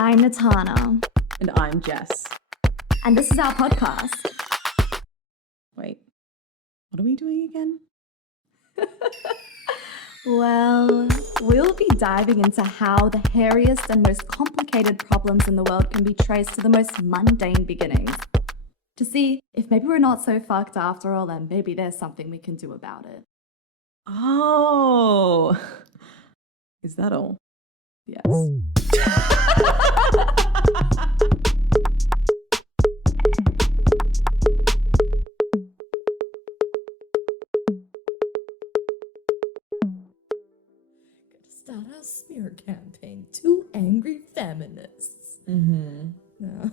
I'm Natana. And I'm Jess. And this is our podcast. Wait, what are we doing again? Well, we'll be diving into how the hairiest and most complicated problems in the world can be traced to the most mundane beginnings. To see if maybe we're not so fucked after all and maybe there's something we can do about it. Oh, is that all? Yes. Start a smear campaign. Two angry feminists. Mm-hmm. No.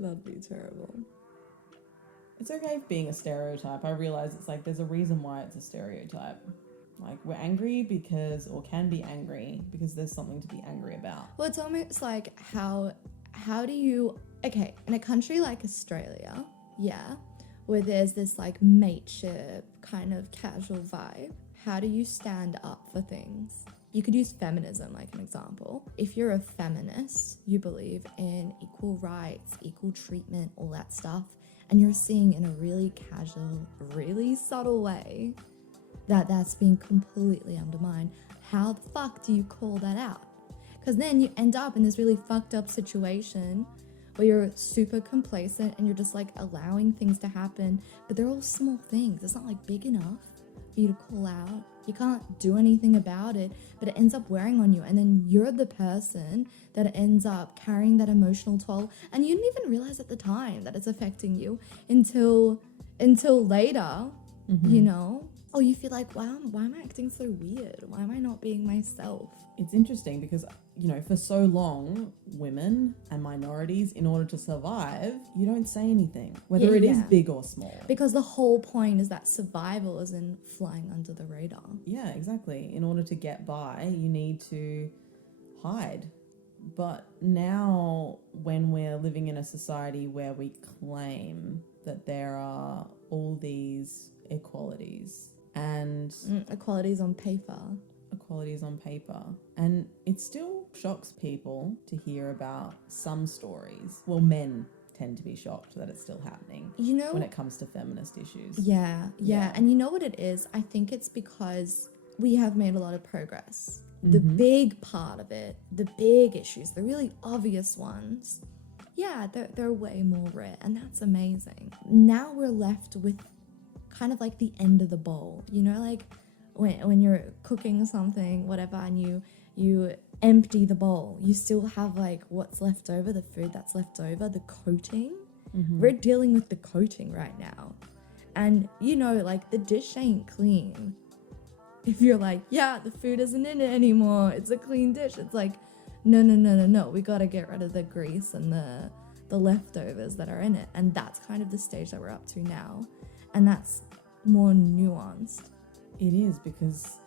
That'd be terrible. It's okay being a stereotype. I realize it's like there's a reason why it's a stereotype. Like we're angry because, or can be angry because there's something to be angry about. Well, it's almost like how do you, okay, in a country like Australia, yeah, where there's this like mateship kind of casual vibe, how do you stand up for things? You could use feminism like an example. If you're a feminist, you believe in equal rights, equal treatment, all that stuff, and you're seeing in a really casual, really subtle way that that's being completely undermined, how the fuck do you call that out? Because then you end up in this really fucked up situation where you're super complacent and you're just like allowing things to happen, but they're all small things. It's not like big enough for you to call out. You can't do anything about it, but it ends up wearing on you, and then you're the person that ends up carrying that emotional toll, and you didn't even realize at the time that it's affecting you until later, you know? Oh, you feel like, wow, why am I acting so weird? Why am I not being myself? It's interesting because, you know, for so long, women and minorities, in order to survive, you don't say anything, whether it is big or small. Because the whole point is that survival isn't flying under the radar. Yeah, exactly. In order to get by, you need to hide. But now, when we're living in a society where we claim that there are all these equalities and Equalities on paper. Equalities on paper, and it still shocks people to hear about some stories. Well, men tend to be shocked that it's still happening, you know, when it comes to feminist issues. Yeah. And you know what it is? I think it's because we have made a lot of progress. The big part of it, the big issues, the really obvious ones, yeah, they're way more rare, and that's amazing. Now we're left with kind of like the end of the bowl, you know, like when you're cooking something, whatever, and you empty the bowl, you still have like what's left over, the food that's left over, the coating. We're dealing with the coating right now, and you know, like the dish ain't clean. If you're like, yeah, the food isn't in it anymore, it's a clean dish, it's like, no, we gotta get rid of the grease and the leftovers that are in it. And that's kind of the stage that we're up to now, and that's more nuanced. It is, because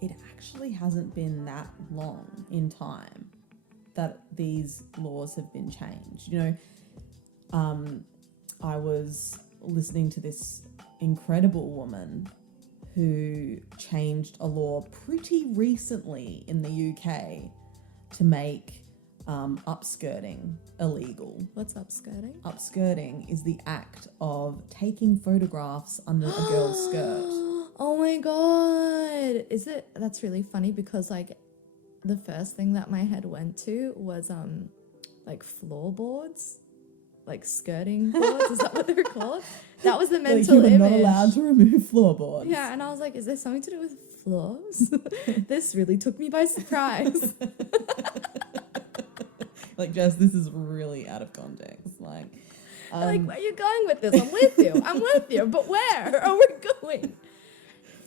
it actually hasn't been that long in time that these laws have been changed. You know, I was listening to this incredible woman who changed a law pretty recently in the UK to make upskirting illegal. What's upskirting? Upskirting is the act of taking photographs under a girl's skirt. Oh my god. Is it? That's really funny because like the first thing that my head went to was like floorboards, like skirting boards. Is that what they're called? That was the mental like you were image. not allowed to remove floorboards. Yeah, and I was like, is there something to do with floors? This really took me by surprise. Like, Jess, this is really out of context. Like where are you going with this? I'm with you, but where are we going?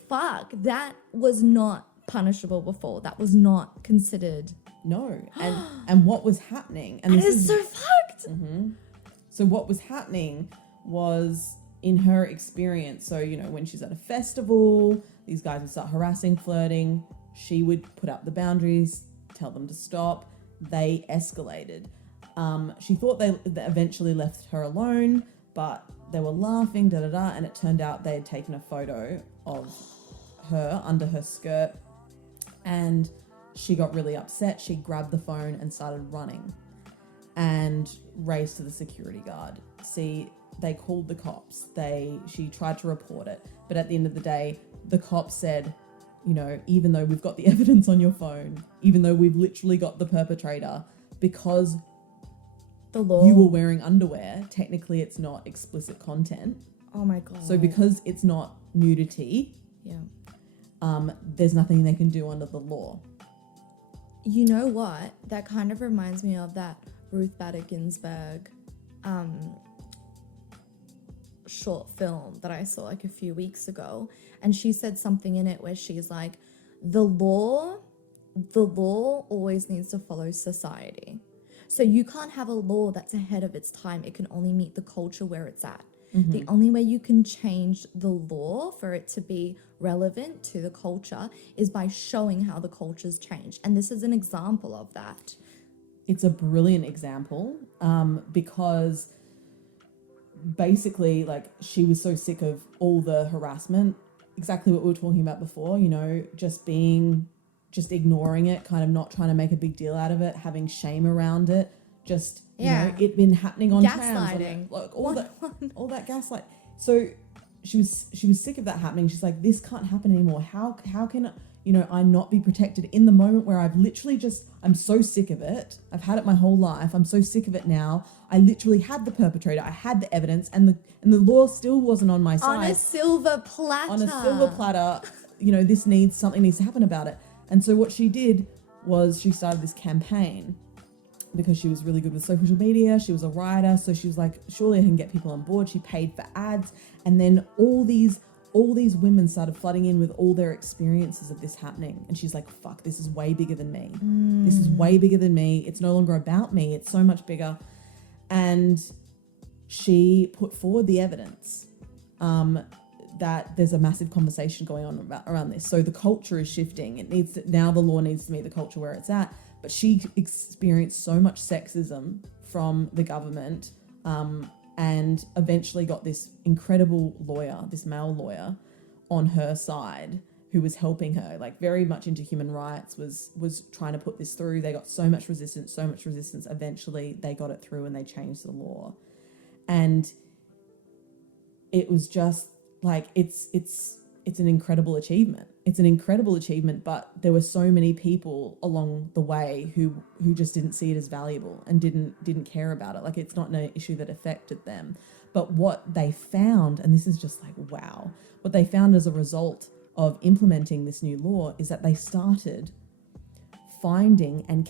Fuck, that was not punishable before. That was not considered. No, and what was happening? And this is so fucked. So what was happening was, in her experience, so, you know, when she's at a festival, these guys would start harassing, flirting. She would put up the boundaries, tell them to stop. They escalated. She thought they eventually left her alone, but they were laughing, and it turned out they had taken a photo of her under her skirt, and she got really upset. She grabbed the phone and started running and raced to the security guard. See, they called the cops. She tried to report it, but at the end of the day, the cops said, you know, even though we've got the evidence on your phone, even though we've literally got the perpetrator, because The law. you were wearing underwear, technically it's not explicit content. Oh my god. So because it's not nudity, there's nothing they can do under the law. You know what? That kind of reminds me of that Ruth Bader Ginsburg short film that I saw like a few weeks ago, and she said something in it where she's like, the law always needs to follow society. So you can't have a law that's ahead of its time. It can only meet the culture where it's at. Mm-hmm. The only way you can change the law for it to be relevant to the culture is by showing how the culture's changed. And this is an example of that. It's a brilliant example, because basically, like, she was so sick of all the harassment, exactly what we were talking about before, you know, just ignoring it, kind of not trying to make a big deal out of it, having shame around it, just, you know, it been happening on gaslighting, like all that gaslight. So she was sick of that happening. She's like, this can't happen anymore. How can, you know, I not be protected in the moment where I've literally I'm so sick of it. I've had it my whole life. I'm so sick of it now. I literally had the perpetrator. I had the evidence, and the law still wasn't on my side. On a silver platter. You know, something needs to happen about it. And so what she did was she started this campaign because she was really good with social media. She was a writer. So she was like, surely I can get people on board. She paid for ads. And then all these women started flooding in with all their experiences of this happening. And she's like, fuck, this is way bigger than me. This is way bigger than me. It's no longer about me. It's so much bigger. And she put forward the evidence that there's a massive conversation going on around this. So the culture is shifting. Now the law needs to meet the culture where it's at. But she experienced so much sexism from the government, and eventually got this incredible lawyer, this male lawyer, on her side who was helping her, like very much into human rights, was trying to put this through. They got so much resistance. Eventually they got it through and they changed the law. And it was just like, it's an incredible achievement. It's an incredible achievement, but there were so many people along the way who just didn't see it as valuable and didn't care about it. Like, it's not an issue that affected them. But what they found, and this is just like, wow, what they found as a result of implementing this new law is that they started finding and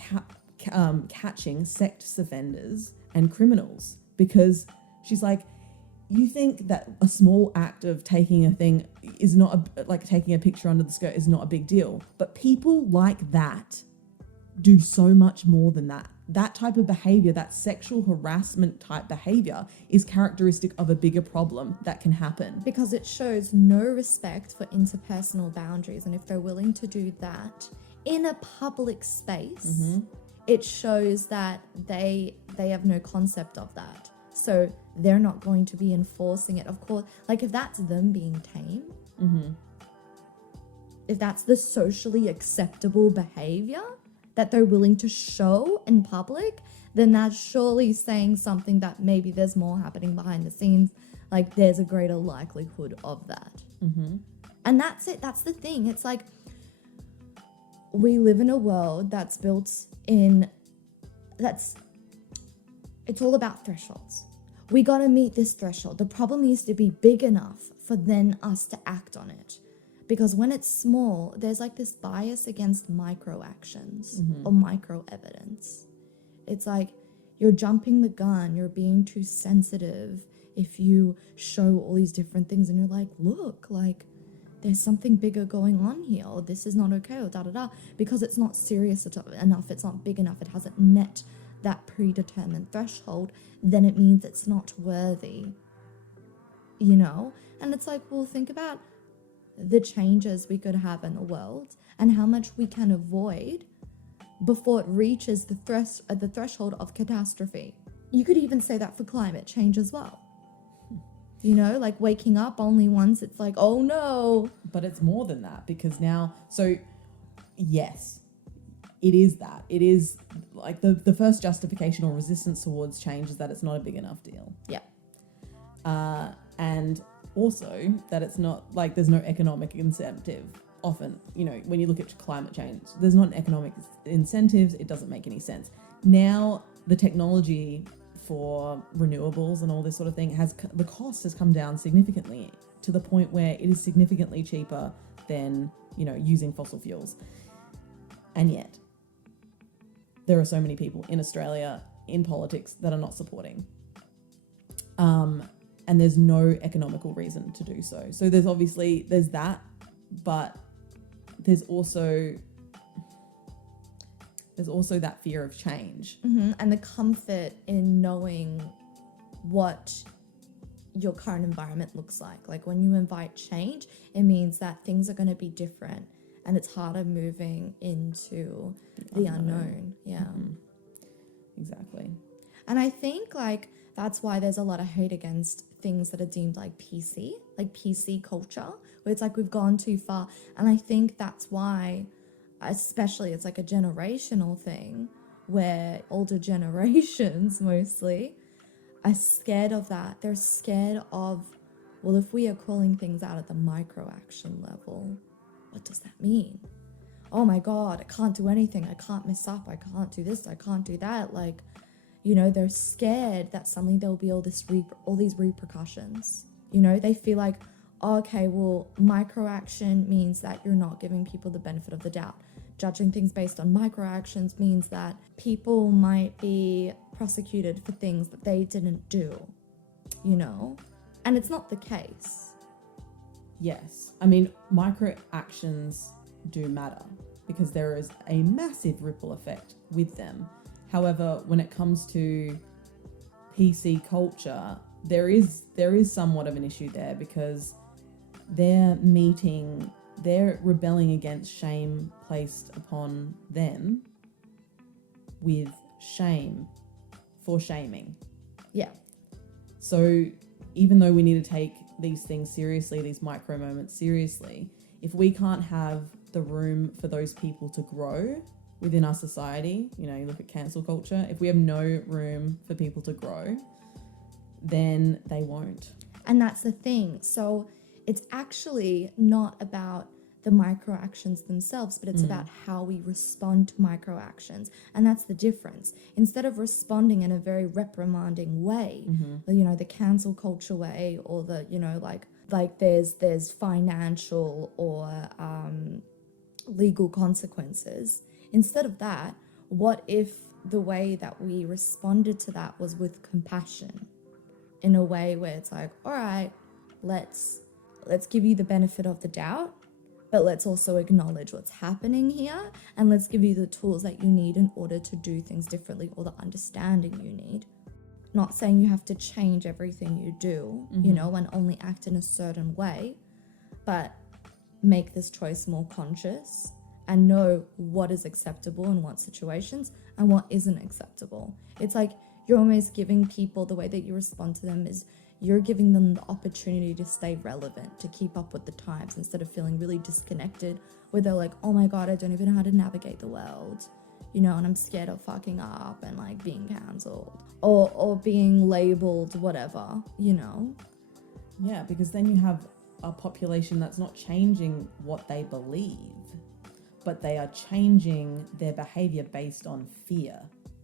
catching sex offenders and criminals. Because she's like, you think that a small act of taking a thing is not like taking a picture under the skirt is not a big deal, but people like that do so much more than that. That type of behavior, that sexual harassment type behavior, is characteristic of a bigger problem that can happen. Because it shows no respect for interpersonal boundaries. And if they're willing to do that in a public space, it shows that they have no concept of that. So they're not going to be enforcing it. Of course, like if that's them being tame, if that's the socially acceptable behavior that they're willing to show in public, then that's surely saying something that maybe there's more happening behind the scenes. Like there's a greater likelihood of that. And that's it. That's the thing. It's like we live in a world that's it's all about thresholds. We got to meet this threshold. The problem needs to be big enough for then us to act on it. Because when it's small, there's like this bias against micro actions or micro evidence. It's like you're jumping the gun, you're being too sensitive if you show all these different things and you're like, look, like there's something bigger going on here, or this is not okay, or da-da-da. Because it's not serious enough, it's not big enough, it hasn't met that predetermined threshold, then it means it's not worthy, you know? And it's like, well, think about the changes we could have in the world and how much we can avoid before it reaches the threshold of catastrophe. You could even say that for climate change as well. You know, like waking up only once, it's like, oh no. But it's more than that, because now, so yes, it is that. It is like the first justification or resistance towards change is that it's not a big enough deal. Yeah. And also that it's not like there's no economic incentive. Often, you know, when you look at climate change, there's not an economic incentives. It doesn't make any sense. Now the technology for renewables and all this sort of thing the cost has come down significantly to the point where it is significantly cheaper than, you know, using fossil fuels. And yet there are so many people in Australia in politics that are not supporting. And there's no economical reason to do so. So there's that, but there's also that fear of change. Mm-hmm. And the comfort in knowing what your current environment looks like. Like when you invite change, it means that things are going to be different and it's harder moving into the unknown. Yeah. Mm-hmm. Exactly. And I think like that's why there's a lot of hate against things that are deemed like PC culture, where it's like we've gone too far. And I think that's why, especially it's like a generational thing where older generations mostly are scared of that. They're scared of, well, if we are calling things out at the micro action level, what does that mean? Oh my God, I can't do anything. I can't mess up. I can't do this. I can't do that. Like, you know, they're scared that suddenly there'll be all these repercussions. You know, they feel like, oh, okay, well, micro action means that you're not giving people the benefit of the doubt. Judging things based on micro actions means that people might be prosecuted for things that they didn't do, you know? And it's not the case. Yes. I mean, micro actions do matter because there is a massive ripple effect with them. However, when it comes to PC culture, there is somewhat of an issue there because they're rebelling against shame placed upon them with shame for shaming. Yeah. So even though we need to take these things seriously, these micro moments seriously, if we can't have the room for those people to grow within our society, you know, you look at cancel culture, if we have no room for people to grow, then they won't. And that's the thing. So it's actually not about the micro actions themselves, but it's about how we respond to micro actions. And that's the difference. Instead of responding in a very reprimanding way, you know, the cancel culture way, or the, you know, like there's financial or legal consequences. Instead of that, what if the way that we responded to that was with compassion, in a way where it's like, all right, let's give you the benefit of the doubt, but let's also acknowledge what's happening here, and let's give you the tools that you need in order to do things differently, or the understanding you need. Not saying you have to change everything you do, you know, and only act in a certain way, but make this choice more conscious and know what is acceptable in what situations and what isn't acceptable. It's like you're almost giving people, the way that you respond to them is you're giving them the opportunity to stay relevant, to keep up with the times, instead of feeling really disconnected, where they're like, oh my God, I don't even know how to navigate the world, you know, and I'm scared of fucking up and like being cancelled or being labeled whatever, you know? Yeah, because then you have a population that's not changing what they believe, but they are changing their behavior based on fear.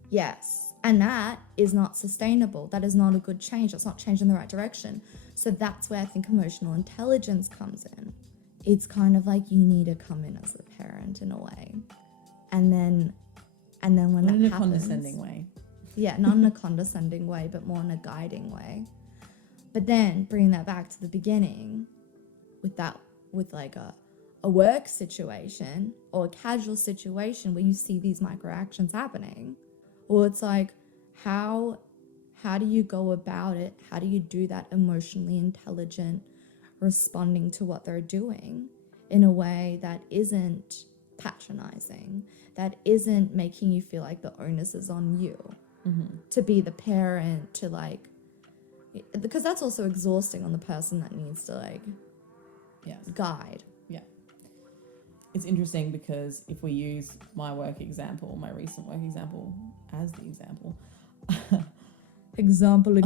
Yes. And that is not sustainable. That is not a good change. That's not change in the right direction. So that's where I think emotional intelligence comes in. It's kind of like you need to come in as a parent in a way. And then when that happens, in a condescending way. Yeah, not in a condescending way, but more in a guiding way. But then bringing that back to the beginning with like a work situation or a casual situation where you see these micro actions happening. Well, it's like, how do you go about it? How do you do that emotionally intelligent responding to what they're doing in a way that isn't patronizing, that isn't making you feel like the onus is on you to be the parent, to like, Because that's also exhausting on the person that needs to like Yes. guide. Yeah. It's interesting because if we use my work example, my recent work example as the example, Example.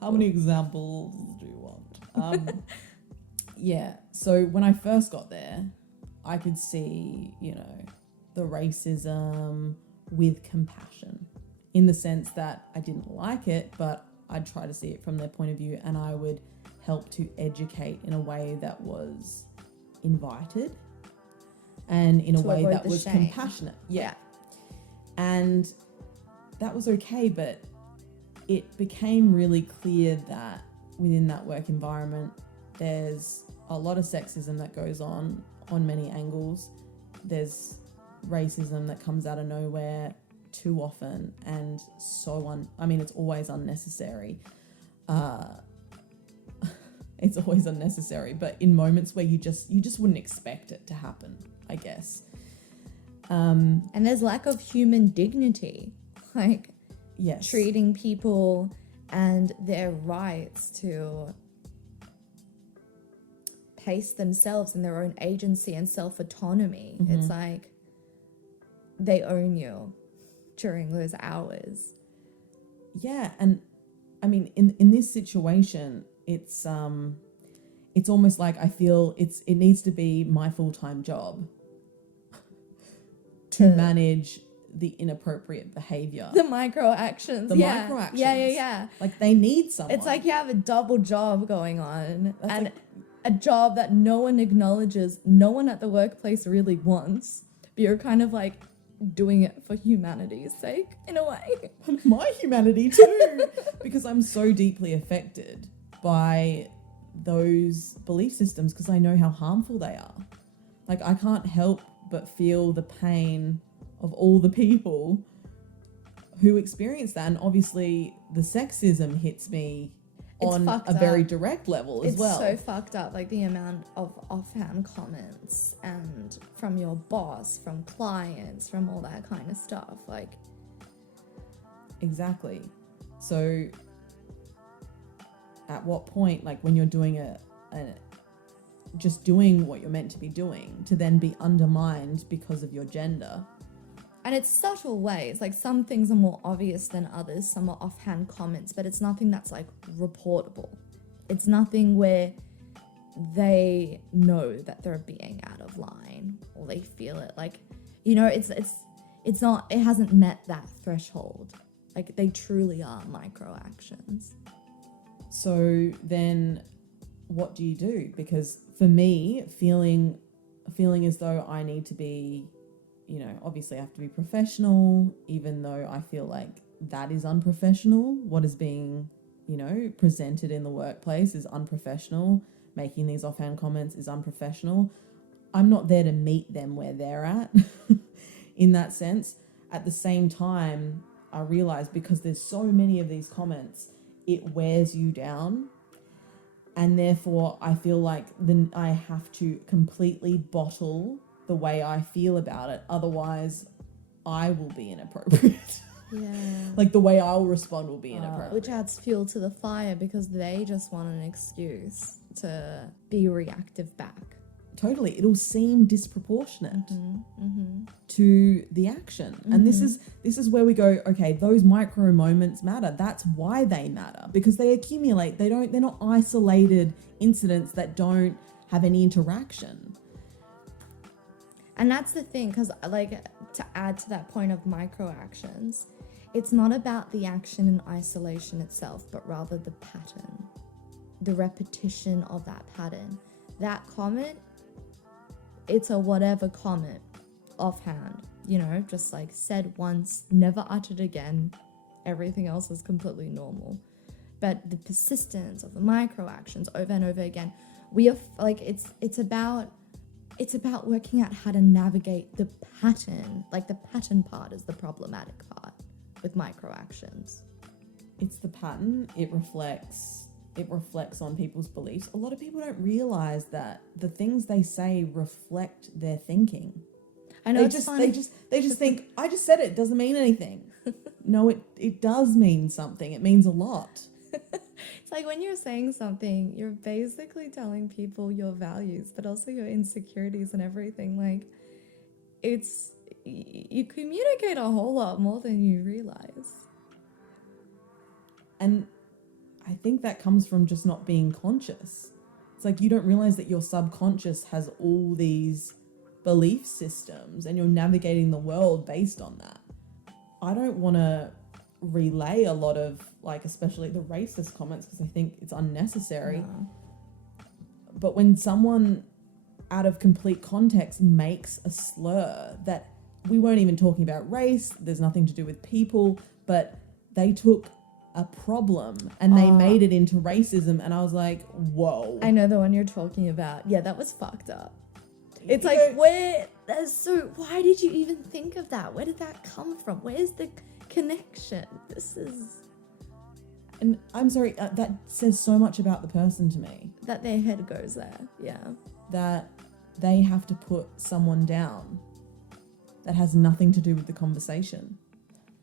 how many examples do you want? Yeah. So when I first got there, I could see, the racism with compassion, in the sense that I didn't like it, but I'd try to see it from their point of view, and I would help to educate in a way that was invited and in a To way avoid that the was shame. compassionate. Yeah. And that was okay, but it became really clear that within that work environment, there's a lot of sexism that goes on many angles. There's racism that comes out of nowhere too often, and it's always unnecessary. It's always unnecessary, but in moments where you just wouldn't expect it to happen, I guess. And there's lack of human dignity, like Yes. treating people and their rights to pace themselves in their own agency and self-autonomy. Mm-hmm. It's like they own you during those hours. Yeah, and I mean, in this situation, it's almost like I feel it needs to be my full-time job to manage the inappropriate behavior. The micro actions. The yeah. micro actions. Yeah. Like they need someone. It's like you have a double job going on, That's and like- a job that no one acknowledges, no one at the workplace really wants, but you're kind of like doing it for humanity's sake in a way. my humanity too, because I'm so deeply affected by those belief systems, because I know how harmful they are. Like I can't help but feel the pain of all the people who experience that, and obviously the sexism hits me It's on fucked a very up. direct level as It's well. so fucked up, like the amount of offhand comments and from your boss, from clients, from all that kind of stuff. Like, Exactly. So at what point, like when you're doing just doing what you're meant to be doing, to then be undermined because of your gender? and it's subtle ways, like some things are more obvious than others, some are offhand comments, but it's nothing that's like reportable. It's nothing where they know that they're being out of line or they feel it. Like, it's not, it hasn't met that threshold. Like they truly are micro actions. So then what do you do? Because for me, feeling as though I need to be, obviously I have to be professional, even though I feel like that is unprofessional. What is being, presented in the workplace is unprofessional. Making these offhand comments is unprofessional. I'm not there to meet them where they're at in that sense. At the same time, I realize because there's so many of these comments, it wears you down. And therefore, I feel like then I have to completely bottle the way I feel about it. Otherwise, I will be inappropriate. Yeah. Like the way I'll respond will be inappropriate. Which adds fuel to the fire because they just want an excuse to be reactive back. Totally. It'll seem disproportionate to the action. And this is where we go, okay, those micro moments matter. That's why they matter, because they accumulate. They're not isolated incidents that don't have any interaction. And that's the thing, because like to add to that point of micro actions, it's not about the action in isolation itself, but rather the pattern, the repetition of that pattern. That comment, it's a whatever comment offhand, just like said once, never uttered again. Everything else is completely normal. But the persistence of the micro actions over and over again, we are like, it's about working out how to navigate the pattern. Like the pattern part is the problematic part with micro actions. It's the pattern. It reflects on people's beliefs. A lot of people don't realize that the things they say reflect their thinking. I know They it's funny. they just think, I just said it, doesn't mean anything. No, it does mean something. It means a lot. It's like when you're saying something, you're basically telling people your values, but also your insecurities and everything. Like, you communicate a whole lot more than you realize. And I think that comes from just not being conscious. It's like you don't realize that your subconscious has all these belief systems and you're navigating the world based on that. I don't want to relay a lot of, like, especially the racist comments because I think it's unnecessary. Yeah. But when someone out of complete context makes a slur that we weren't even talking about race, there's nothing to do with people, but they took a problem and they made it into racism, and I was like, whoa. I know the one you're talking about. Yeah, that was fucked up. It's like, why did you even think of that? Where did that come from? Where's the connection? And I'm sorry, that says so much about the person to me. That their head goes there, yeah. That they have to put someone down that has nothing to do with the conversation.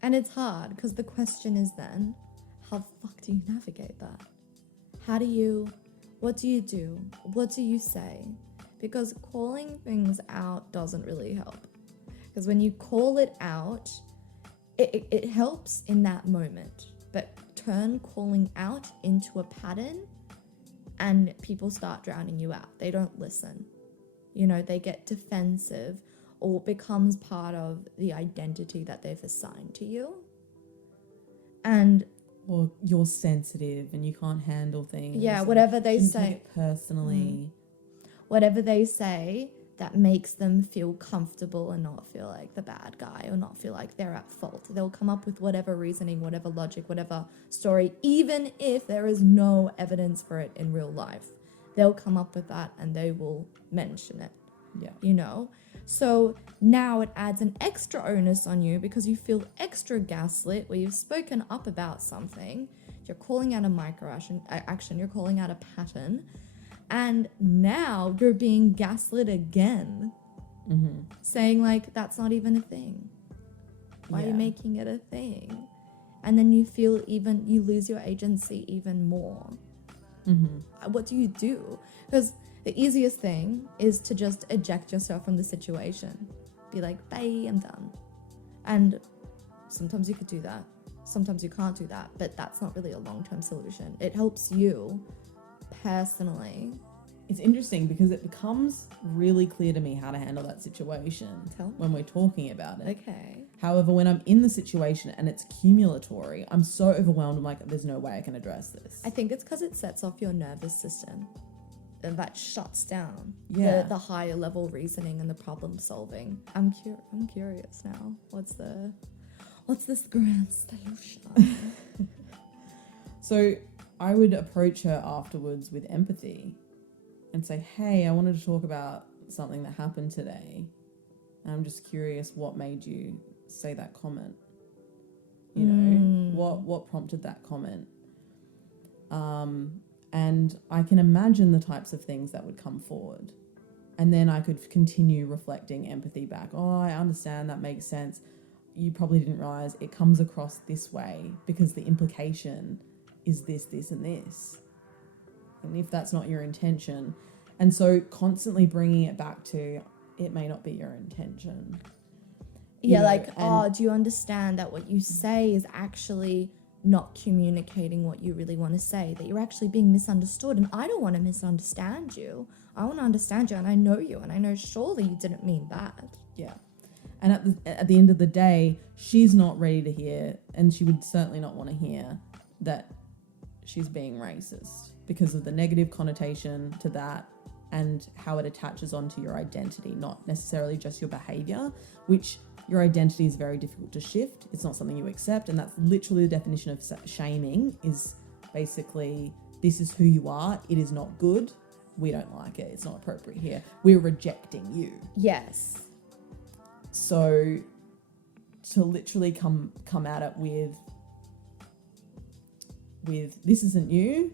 And it's hard because the question is then, how the fuck do you navigate that? What do you do? What do you say? Because calling things out doesn't really help. Because when you call it out, it helps in that moment. But turn calling out into a pattern and people start drowning you out. They don't listen. You know, they get defensive or becomes part of the identity that they've assigned to you. And or you're sensitive and you can't handle things. Yeah, whatever they say. Take it personally. Whatever they say that makes them feel comfortable and not feel like the bad guy or not feel like they're at fault. They'll come up with whatever reasoning, whatever logic, whatever story, even if there is no evidence for it in real life. They'll come up with that and they will mention it. Yeah. You know? So now it adds an extra onus on you because you feel extra gaslit where you've spoken up about something. You're calling out a microaction, you're calling out a pattern. And now you're being gaslit again. Mm-hmm. Saying like, that's not even a thing. Why are you making it a thing? And then you lose your agency even more. Mm-hmm. What do you do? Because the easiest thing is to just eject yourself from the situation. Be like, bye, I'm done. And sometimes you could do that. Sometimes you can't do that. But that's not really a long-term solution. It helps you personally. It's interesting because it becomes really clear to me how to handle that situation when we're talking about it. Okay. However, when I'm in the situation and it's cumulatory, I'm so overwhelmed. I'm like, there's no way I can address this. I think it's because it sets off your nervous system. And that shuts down the higher level reasoning and the problem solving. I'm curious now. What's this grand solution? So I would approach her afterwards with empathy and say, hey, I wanted to talk about something that happened today. And I'm just curious what made you say that comment. You know, what prompted that comment? And I can imagine the types of things that would come forward. And then I could continue reflecting empathy back. Oh, I understand, that makes sense. You probably didn't realize it comes across this way because the implication is this, this, and this. And if that's not your intention. And so constantly bringing it back to, it may not be your intention. Yeah, do you understand that what you say is actually not communicating what you really want to say, that you're actually being misunderstood, and I don't want to misunderstand you. I want to understand you, and I know you, and I know surely you didn't mean that. Yeah. And at the end of the day, she's not ready to hear, and she would certainly not want to hear that she's being racist because of the negative connotation to that and how it attaches onto your identity, not necessarily just your behavior, which your identity is very difficult to shift. It's not something you accept. And that's literally the definition of shaming, is basically, this is who you are. It is not good. We don't like it. It's not appropriate here. We're rejecting you. Yes. So to literally come at it with this isn't you.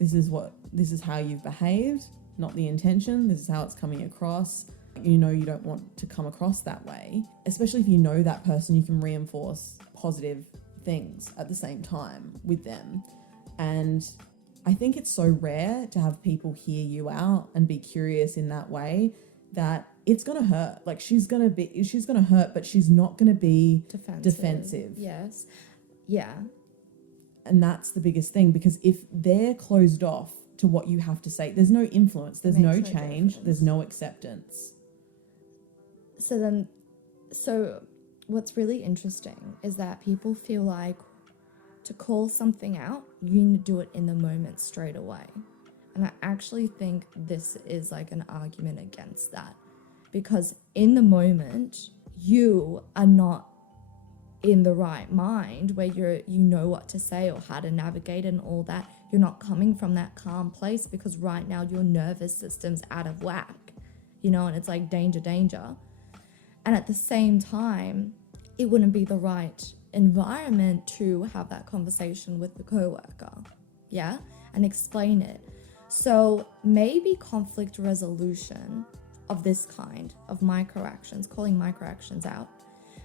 This is how you've behaved, not the intention. This is how it's coming across. You know you don't want to come across that way. Especially if you know that person, you can reinforce positive things at the same time with them. And I think it's so rare to have people hear you out and be curious in that way that it's going to hurt. Like she's going to hurt, but she's not going to be defensive. Yes. Yeah. And that's the biggest thing, because if they're closed off to what you have to say, there's no influence, there's no change, there's no acceptance. So what's really interesting is that people feel like to call something out, you need to do it in the moment straight away. And I actually think this is like an argument against that, because in the moment, you are not in the right mind where you know what to say or how to navigate it and all that. You're not coming from that calm place because right now your nervous system's out of whack, and it's like danger, danger. And at the same time, it wouldn't be the right environment to have that conversation with the coworker, yeah, and explain it. So maybe conflict resolution of this kind of microactions, calling microactions out,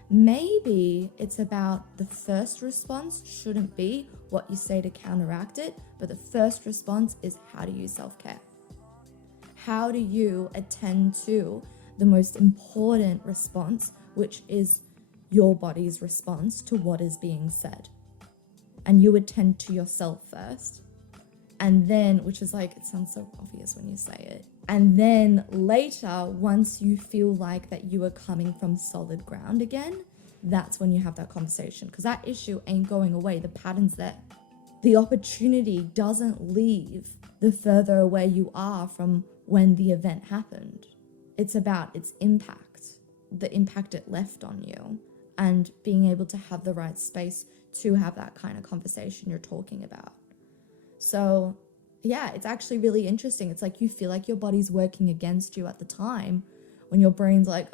maybe it's about the first response shouldn't be what you say to counteract it, but the first response is how do you self-care? How do you attend to the most important response, which is your body's response to what is being said? And you attend to yourself first. And then, which is like, it sounds so obvious when you say it. And then later, once you feel like that you are coming from solid ground again, that's when you have that conversation. Because that issue ain't going away. The pattern's there. The opportunity doesn't leave the further away you are from when the event happened. It's about its impact, the impact it left on you, and being able to have the right space to have that kind of conversation you're talking about. So yeah, it's actually really interesting. It's like you feel like your body's working against you at the time when your brain's like,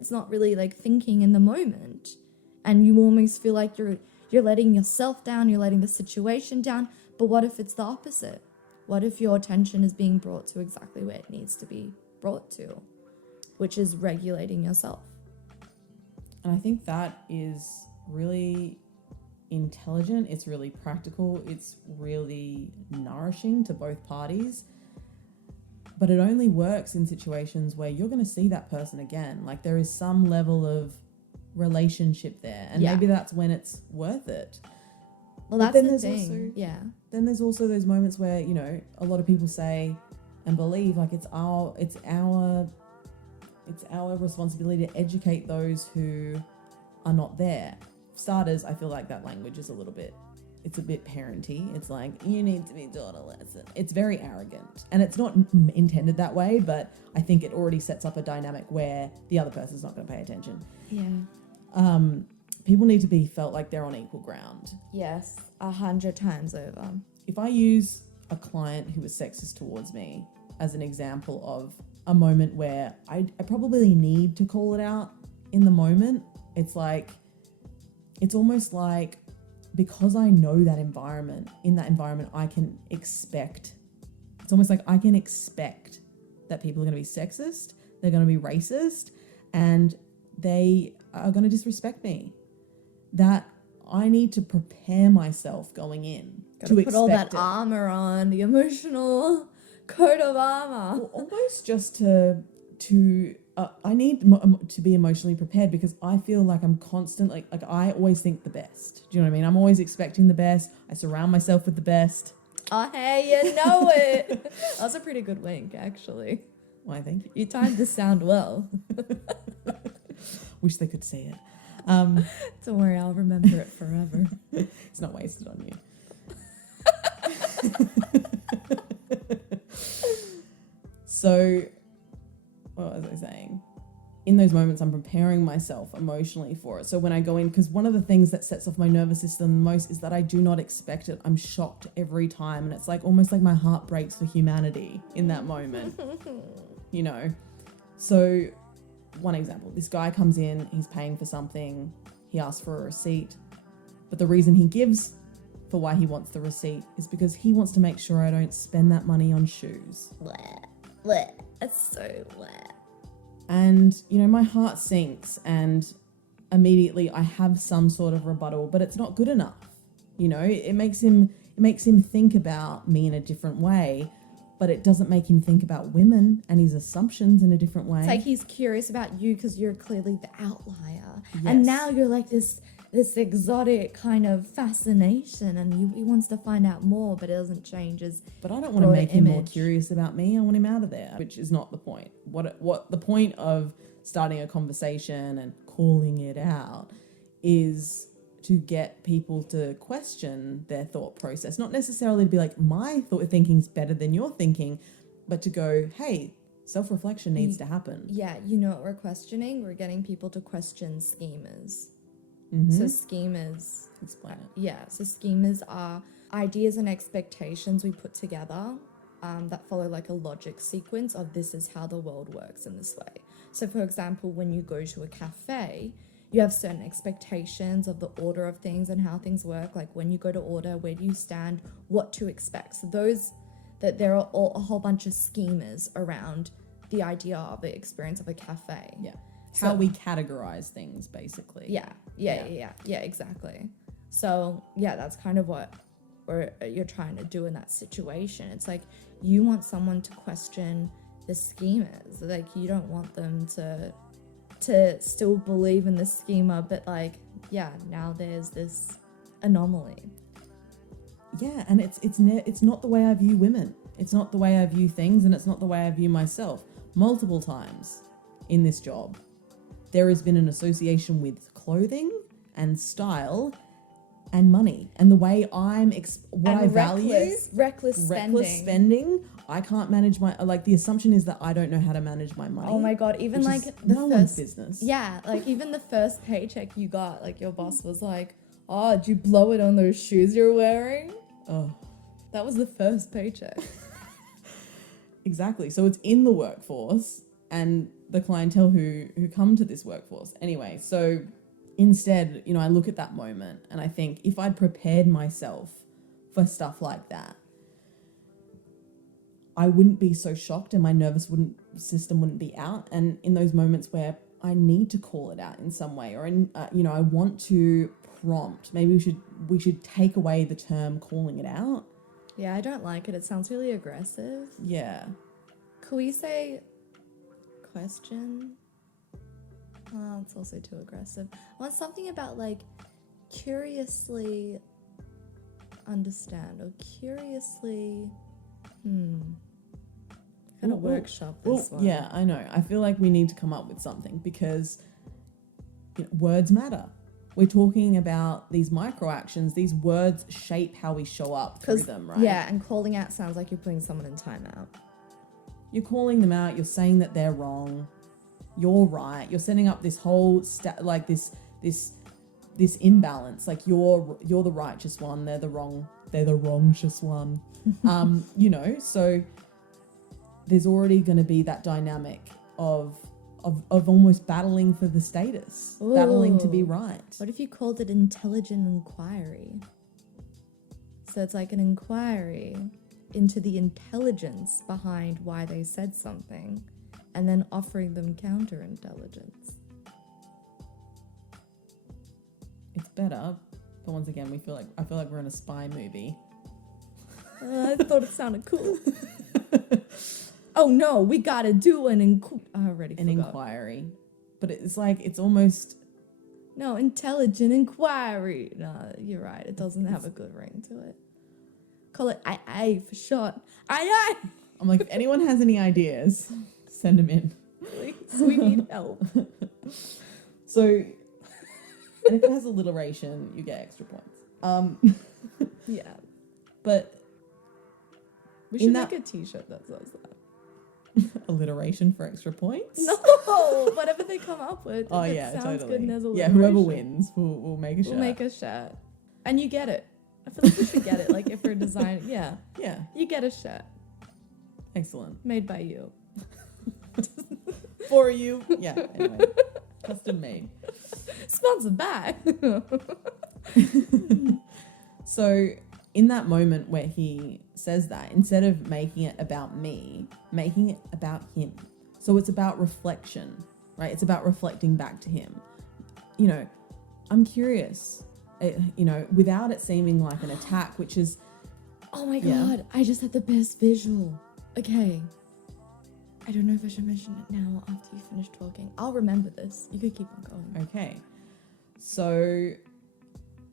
it's not really like thinking in the moment. And you almost feel like you're letting yourself down, you're letting the situation down. But what if it's the opposite? What if your attention is being brought to exactly where it needs to be brought to, which is regulating yourself? And I think that is really intelligent, it's really practical, it's really nourishing to both parties. But it only works in situations where you're going to see that person again. Like there is some level of relationship there, and maybe that's when it's worth it. Well, that's the thing. Then there's also those moments where, a lot of people say and believe like it's our responsibility to educate those who are not there. Starters, I feel like that language is it's a bit parenty. It's like, you need to be taught a lesson. It's very arrogant, and it's not intended that way, but I think it already sets up a dynamic where the other person's not going to pay attention. Yeah. People need to be felt like they're on equal ground. Yes, 100 times over. If I use a client who was sexist towards me as an example of a moment where I probably need to call it out in the moment, it's almost like, because I know that environment, in that environment, I can expect, it's almost like I can expect that people are going to be sexist, they're going to be racist, and they are going to disrespect me. That I need to prepare myself going in to put all that armor on, the emotional coat of armor. Well, almost just I need to be emotionally prepared, because I feel like I'm constantly, like I always think the best. Do you know what I mean? I'm always expecting the best. I surround myself with the best. Oh, hey, you know it. That was a pretty good wink, actually. Why, thank you. You timed the sound well. Wish they could see it. Don't worry, I'll remember it forever. It's not wasted on you. So, what was I saying? In those moments, I'm preparing myself emotionally for it. So when I go in, because one of the things that sets off my nervous system the most is that I do not expect it. I'm shocked every time. And it's like almost like my heart breaks for humanity in that moment, So one example, this guy comes in, he's paying for something, he asks for a receipt. But the reason he gives for why he wants the receipt is because he wants to make sure I don't spend that money on shoes. Bleh. That's so bleh. And, my heart sinks, and immediately I have some sort of rebuttal, but it's not good enough. It makes him makes him think about me in a different way, but it doesn't make him think about women and his assumptions in a different way. It's like he's curious about you because you're clearly the outlier. Yes. And now you're like this exotic kind of fascination, and he wants to find out more, but it doesn't change his But I don't want to broader make him more image. curious about me. I want him out of there, which is not the point. What the point of starting a conversation and calling it out is to get people to question their thought process. Not necessarily to be like, my thinking's better than your thinking, but to go, hey, self-reflection needs to happen. Yeah, you know what we're questioning? We're getting people to question schemas. Mm-hmm. So schemas, Explain it. yeah, so schemas are ideas and expectations we put together that follow like a logic sequence of this is how the world works in this way. So for example, when you go to a cafe, you have certain expectations of the order of things and how things work. Like when you go to order, where do you stand, what to expect. So that there are a whole bunch of schemas around the idea of the experience of a cafe. Yeah. How we categorize things, basically. Yeah, exactly. So yeah, that's kind of what you're trying to do in that situation. It's like you want someone to question the schemas. Like you don't want them to still believe in the schema, but like, yeah, now there's this anomaly. Yeah, and it's not the way I view women. It's not the way I view things, and it's not the way I view myself. Multiple times in this job, there has been an association with clothing and style and money, and the way I value reckless spending. I can't manage the assumption is that I don't know how to manage my money. Oh my god, even which like is the no one's first business. Yeah, like even the first paycheck you got, like your boss was like, "Oh, did you blow it on those shoes you're wearing?" Oh, That was the first paycheck. exactly. So it's in the workforce and the clientele who come to this workforce. Anyway, so instead, I look at that moment and I think if I'd prepared myself for stuff like that, I wouldn't be so shocked and my nervous system wouldn't be out. And in those moments where I need to call it out in some way, or I want to prompt, maybe we should take away the term calling it out. Yeah, I don't like it. It sounds really aggressive. Yeah. Could we say question? Oh, it's also too aggressive. I want something about like curiously understand or curiously kind of workshop this one. Yeah, I know. I feel like we need to come up with something because words matter. We're talking about these micro actions. These words shape how we show up through them, right? Yeah, and calling out sounds like you're putting someone in timeout. You're calling them out. You're saying that they're wrong. You're right. You're setting up this whole this imbalance. Like you're the righteous one. They're the wrongous one. So there's already going to be that dynamic of almost battling for the status, battling to be right. What if you called it intelligent inquiry? So it's like an inquiry into the intelligence behind why they said something, and then offering them counterintelligence. It's better, but once again, I feel like we're in a spy movie. I thought it sounded cool. Oh no, we gotta do an inquiry, but it's almost intelligent inquiry. No, you're right. It doesn't have a good ring to it. Call it aye for short. Aye. I'm like, if anyone has any ideas, send them in. Please, we need help. So, and if it has alliteration, you get extra points. Yeah, but we should make a T-shirt that says that. Alliteration for extra points? No, whatever they come up with. Oh if yeah, it sounds totally. good and there's Yeah, whoever alliteration, wins, we'll make a shirt. we'll make a shirt, and you get it. I feel like we should get it. Like if we're designing, yeah, you get a shirt Excellent. made by you. For you. Yeah. Anyway, custom made. Sponsored by. So in that moment where he says that, instead of making it about me, making it about him. So it's about reflection, right? It's about reflecting back to him. I'm curious, without it seeming like an attack, which is, Oh my Yeah. god, I just had the best visual. Okay. I don't know if I should mention it now or after you finish talking. I'll remember this. You could keep on going. Okay. So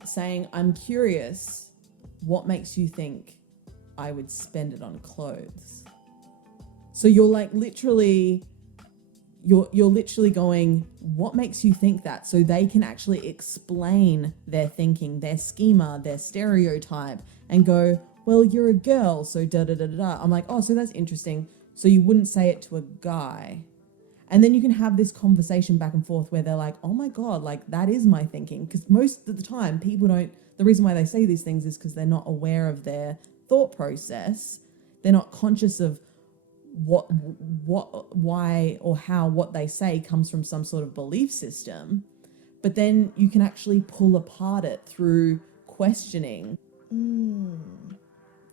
saying, I'm curious, what makes you think I would spend it on clothes? So you're like literally, you're literally going, what makes you think that? So they can actually explain their thinking, their schema, their stereotype, and go, well, you're a girl, so da da da da da. I'm like, oh, so that's interesting. So you wouldn't say it to a guy. And then you can have this conversation back and forth where they're like, oh my God, like that is my thinking. Because most of the time people don't, the reason why they say these things is because they're not aware of their thought process. They're not conscious of why or how what they say comes from some sort of belief system. But then you can actually pull apart it through questioning.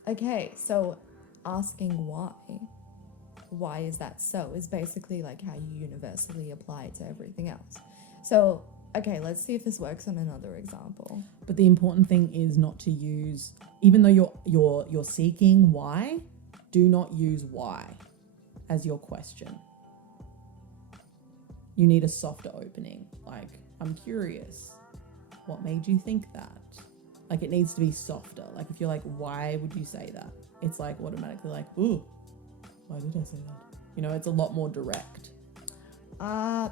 Okay, so asking why is that so is basically like how you universally apply it to everything else. So, okay, let's see if this works on another example. But the important thing is not to use, even though you're seeking why, do not use why as your question. You need a softer opening. Like, I'm curious, what made you think that? Like, it needs to be softer. Like, if you're like, why would you say that? It's like automatically like, ooh, why did I say that? You know, it's a lot more direct.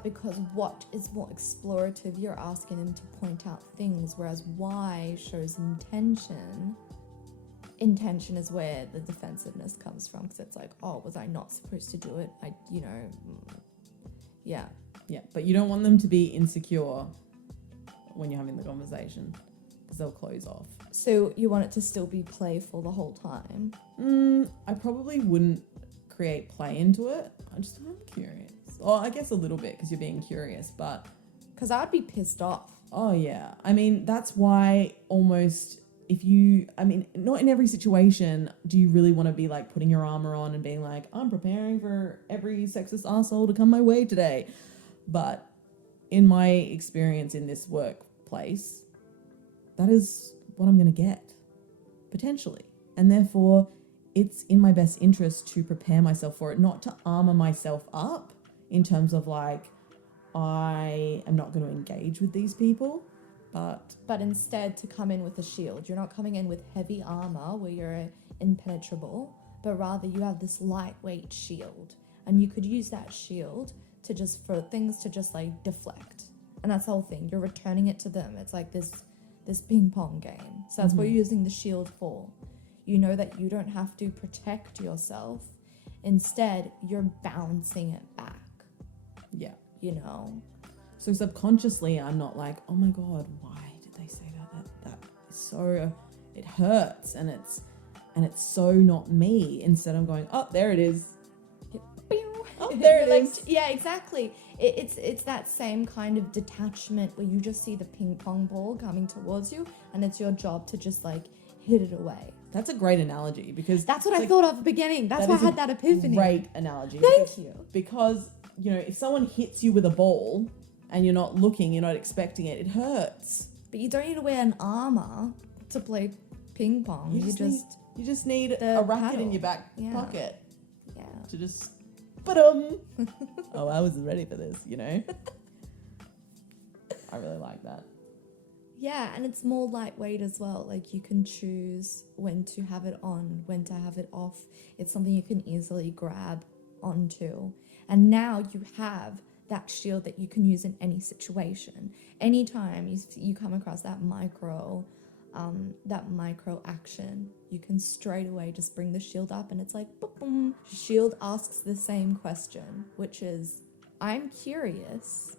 Because what is more explorative, you're asking them to point out things, whereas why shows intention. Intention is where the defensiveness comes from, because it's like, oh, was I not supposed to do it? Yeah. Yeah, but you don't want them to be insecure when you're having the conversation, because they'll close off. So you want it to still be playful the whole time? I probably wouldn't create play into it. I'm curious. Or I guess a little bit because you're being curious, but... Because I'd be pissed off. Oh, yeah. I mean, that's why almost not in every situation do you really want to be like putting your armor on and being like, I'm preparing for every sexist arsehole to come my way today. But in my experience in this workplace, that is what I'm going to get, potentially. And therefore, it's in my best interest to prepare myself for it, not to armor myself up in terms of like, I am not going to engage with these people, but instead to come in with a shield. You're not coming in with heavy armor where you're impenetrable, but rather you have this lightweight shield, and you could use that shield for things to just like deflect. And that's the whole thing. You're returning it to them. It's like this ping pong game. So that's what you're using the shield for. You know that you don't have to protect yourself. Instead, you're bouncing it back. yeah. You know? So subconsciously, I'm not like, oh my God, why did they say that? That is so, it hurts, and it's so not me. Instead, I'm going, oh, there it is. Oh, there it is. Yeah, exactly. It's that same kind of detachment where you just see the ping pong ball coming towards you, and it's your job to just like hit it away. That's a great analogy, because that's what I thought of at the beginning. That's why I had that epiphany. Great analogy. Thank you. Because, you know, if someone hits you with a ball and you're not looking, you're not expecting it, it hurts. But you don't need to wear an armor to play ping pong. You just need a racket paddle. in your back Yeah. pocket. Yeah. To just oh, I wasn't ready for this, you know? I really like that. Yeah, and it's more lightweight as well. Like, you can choose when to have it on, when to have it off. It's something you can easily grab onto. And now you have that shield that you can use in any situation. Anytime you come across that micro action, you can straight away just bring the shield up, and it's like, boom, boom. Shield asks the same question, which is, I'm curious.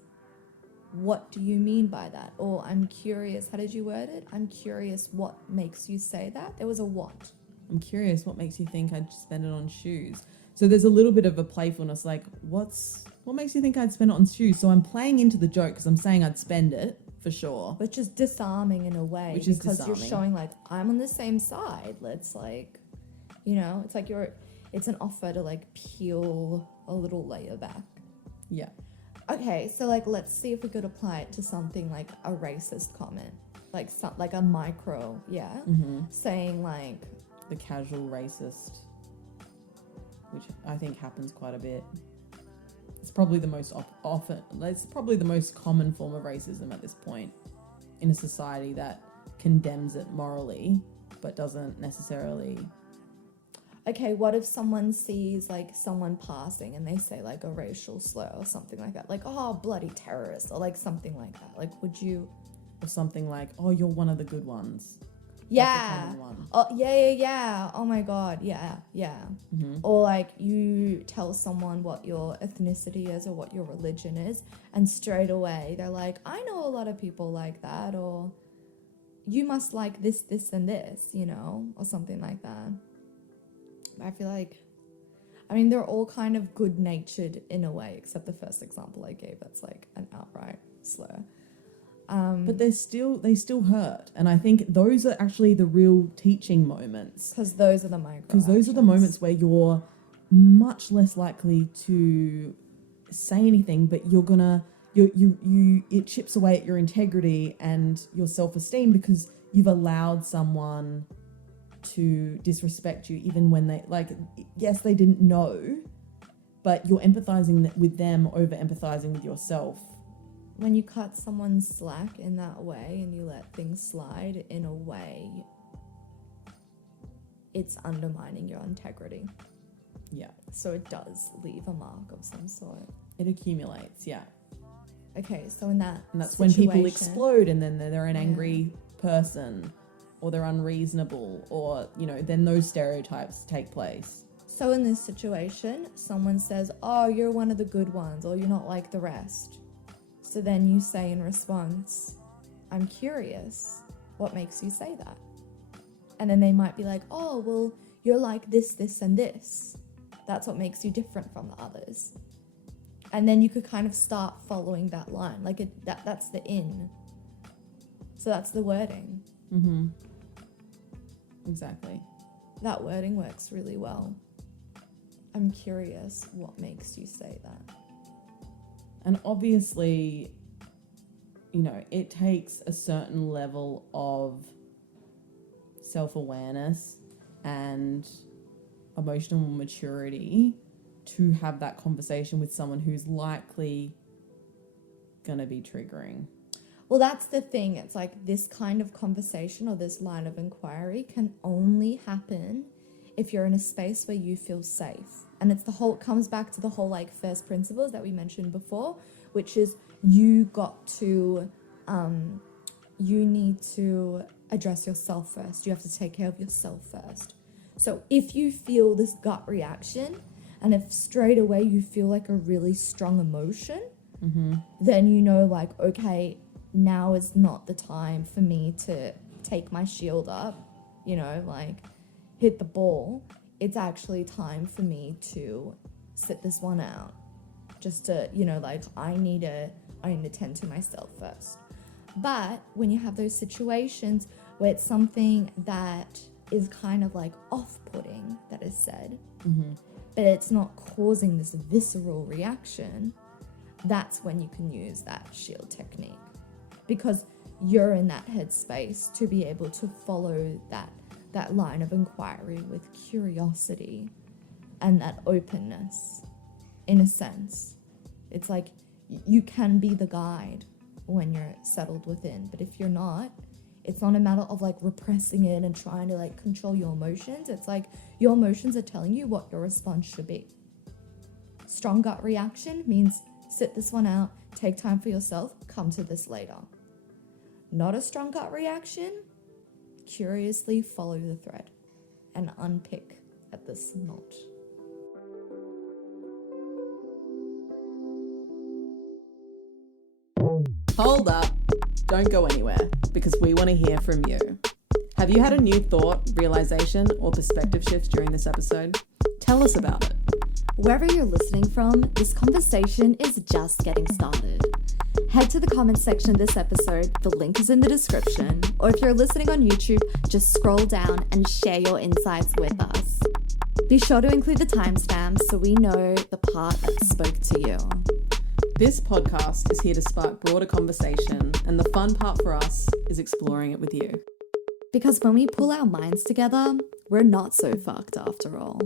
What do you mean by that? Or I'm curious, how did you word it? I'm curious what makes you say that. There was a what. I'm curious what makes you think I'd spend it on shoes. So there's a little bit of a playfulness, like, what makes you think I'd spend it on shoes? So I'm playing into the joke because I'm saying I'd spend it for sure. Which is disarming in a way. Because you're showing like, I'm on the same side. Let's like, you know, it's like it's an offer to like peel a little layer back. Yeah. Okay, so like, let's see if we could apply it to something like a racist comment, like a micro, yeah, saying like, the casual racist, which I think happens quite a bit. It's probably the most it's probably the most common form of racism at this point in a society that condemns it morally, but doesn't necessarily. Okay, what if someone sees like someone passing and they say like a racial slur or something like that, like oh bloody terrorist or like something like that? Like, would you? Or something like, oh, you're one of the good ones. Yeah. Oh yeah. Oh my god, yeah. Mm-hmm. Or like you tell someone what your ethnicity is or what your religion is, and straight away they're like, I know a lot of people like that, or you must like this, and this, you know, or something like that. I feel like, I mean, they're all kind of good-natured in a way, except the first example I gave, that's like an outright slur. But they still hurt, and I think those are actually the real teaching moments. Because those are the micro. Because those are the moments where you're much less likely to say anything, but you're gonna it chips away at your integrity and your self-esteem because you've allowed someone to disrespect you, even when they yes, they didn't know, but you're empathizing with them over empathizing with yourself. When you cut someone's slack in that way and you let things slide in a way, it's undermining your integrity. Yeah. So it does leave a mark of some sort. It accumulates, yeah. Okay, so in that And that's situation, when people explode and then they're an angry person or they're unreasonable or, you know, then those stereotypes take place. So in this situation, someone says, oh, you're one of the good ones or you're not like the rest. So then you say in response, I'm curious, what makes you say that? And then they might be like, oh, well, you're like this, and this. That's what makes you different from the others. And then you could kind of start following that line. Like that's the in. So that's the wording. Mm-hmm. Exactly. That wording works really well. I'm curious, what makes you say that? And obviously, you know, it takes a certain level of self-awareness and emotional maturity to have that conversation with someone who's likely going to be triggering. Well, that's the thing. It's like this kind of conversation or this line of inquiry can only happen if you're in a space where you feel safe. And it comes back to the whole like first principles that we mentioned before, which is you need to address yourself first. You have to take care of yourself first. So if you feel this gut reaction and if straight away you feel like a really strong emotion, then you know like, okay, now is not the time for me to take my shield up, you know, like hit the ball. It's actually time for me to sit this one out. Just to, you know, like I need to tend to myself first. But when you have those situations where it's something that is kind of like off-putting that is said, but it's not causing this visceral reaction, that's when you can use that shield technique. Because you're in that headspace to be able to follow that line of inquiry with curiosity and that openness, in a sense. It's like you can be the guide when you're settled within, but if you're not, it's not a matter of like repressing it and trying to like control your emotions. It's like your emotions are telling you what your response should be. Strong gut reaction means sit this one out, take time for yourself, come to this later. Not a strong gut reaction, curiously follow the thread and unpick at this knot. Hold up. Don't go anywhere because we want to hear from you. Have you had a new thought, realization, or perspective shift during this episode? Tell us about it. Wherever you're listening from, this conversation is just getting started. Head to the comments section of this episode, the link is in the description, or if you're listening on YouTube, just scroll down and share your insights with us. Be sure to include the timestamps so we know the part that spoke to you. This podcast is here to spark broader conversation, and the fun part for us is exploring it with you. Because when we pull our minds together, we're not so fucked after all.